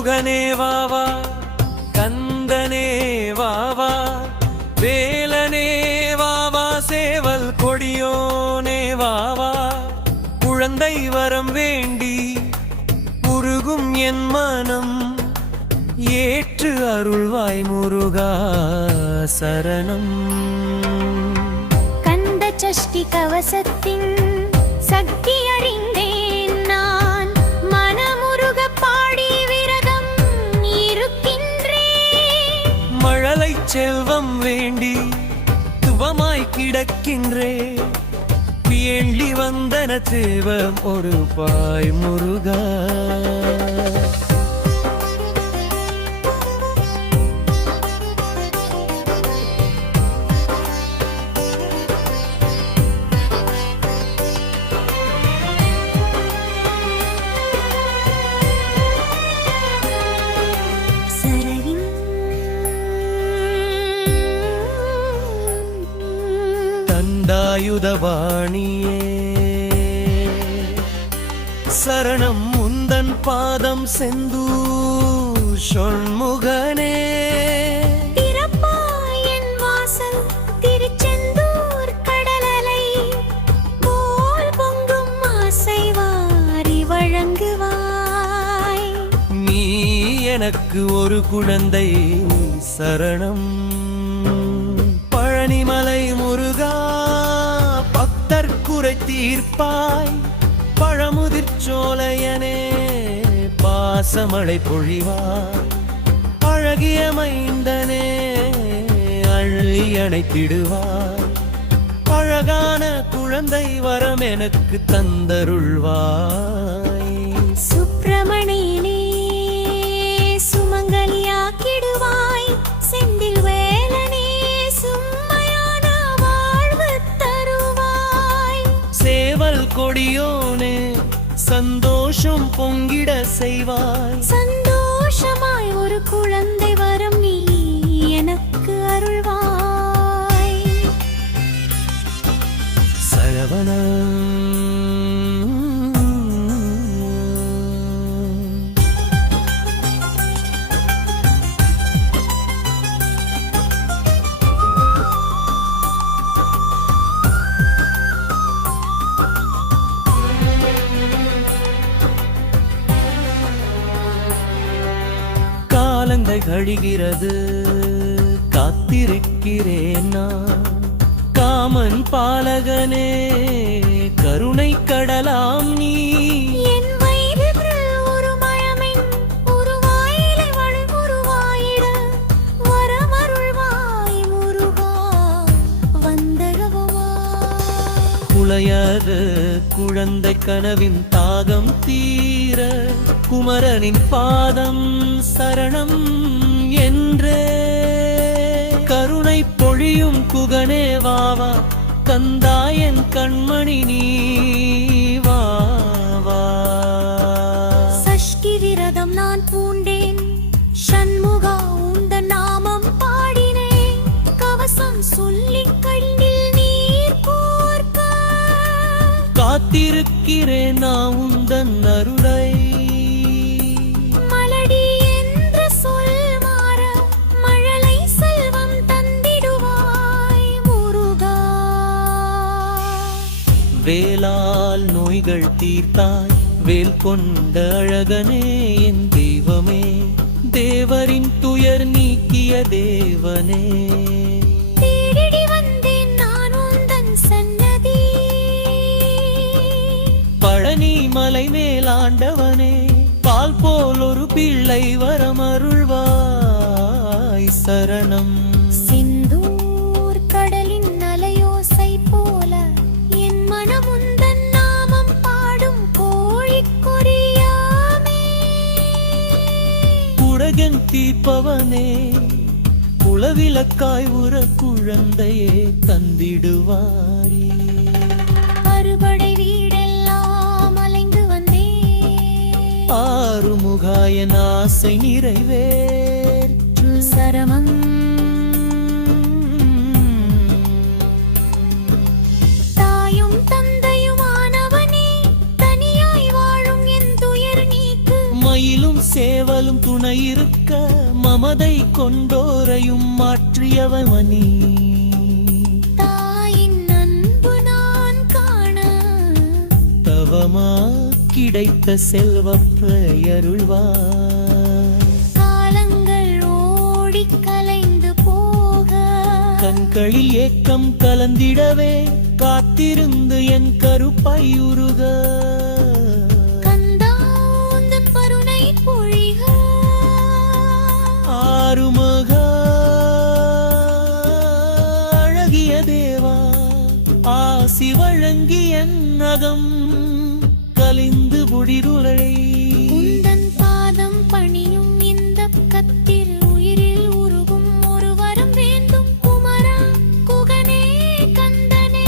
முருகனே வாவா கந்தனே வாவா வேலனே வாவா சேவல் கொடியோனே வாவா குழந்தை வரம் வேண்டி உருகும் என் மனம். ஏற்று அருள்வாய் முருகா சரணம். கந்த சஷ்டி கவசத்தின் சக்தி அறிந்த வேண்டி துவமாய் கிடக்கின்றே. வேண்டி வந்தன தேவம் ஒரு பாய் முருகா. தண்டாயுதவாணியே சரணம் முந்தன் பாதம் செந்து சொன்முகனே எனக்கு ஒரு குழந்தை சரணம். பழனிமலை தற்குறை தீர்ப்பாய் பழமுதிர் சோலையனே பாசமழை பொழிவாய் அழகிய மைந்தனே அள்ளி அணைத்திடுவாய். அழகான குழந்தை வரம் எனக்கு தந்தருள்வாய். கொடியோனே சந்தோஷம் பொங்கிட செய்வாய். சந்தோஷமாய் ஒரு குழந்தை காலங்கள் கழிகிறது. காத்திருக்கிறேன் நான். காமன் பாலகனே கருணை கடலாம் நீ. குழந்தை கனவின் தாகம் தீர குமரனின் பாதம் சரணம் என்றே. கருணை பொழியும் குகனே வாவா கந்தாயன் கண்மணி நீ காத்திருக்கிறேன் நான் உந்தன் அருளை? வேலால் நோய்கள் தீர்த்தாய் வேல் கொண்ட அழகனே என் தெய்வமே தேவரின் துயர் நீக்கிய தேவனே. மலை மேலாண்டவனே பால் போல் ஒரு பிள்ளை வரமருள்வாய் சரணம். சிந்தூர் கடலின் அலையோசை போல என் மனம் உந்தன் நாமம் பாடும் கோழிக்கொரியாமே உலகன் தீப்பவனே குலவிளக்காய் உற குழந்தையே தந்திடுவாரே அறுபடை ஆறுமுகாயன் ஆசை நிறைவேற்று சரமம் மயிலும் சேவலும் துணை இருக்க மமதை கொண்டோரையும் மாற்றியவனி. கிடைத்த செல்வப்பையருள்வார் காலங்கள் ஓடி கலைந்து போக. கண்களில் ஏக்கம் கலந்திடவே காத்திருந்து என் கருப்பையுருக கருணை பொழிக. ஆறுமுக. அழகிய தேவா ஆசி வழங்கி என் நகம் குளிருலை உந்தன் பாதம் பணியும் இந்த கத்தில் உயிரில் உருகும் ஒரு வரம் வேண்டும். குமரா குகனே கந்தனே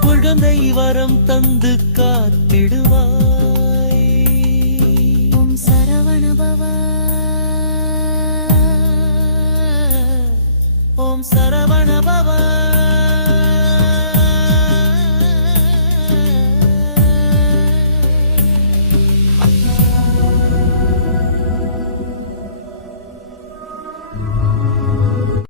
குழந்தை வரம் தந்து காத்திடுவாய். உம் சரவணபவா. ஓம் சரவ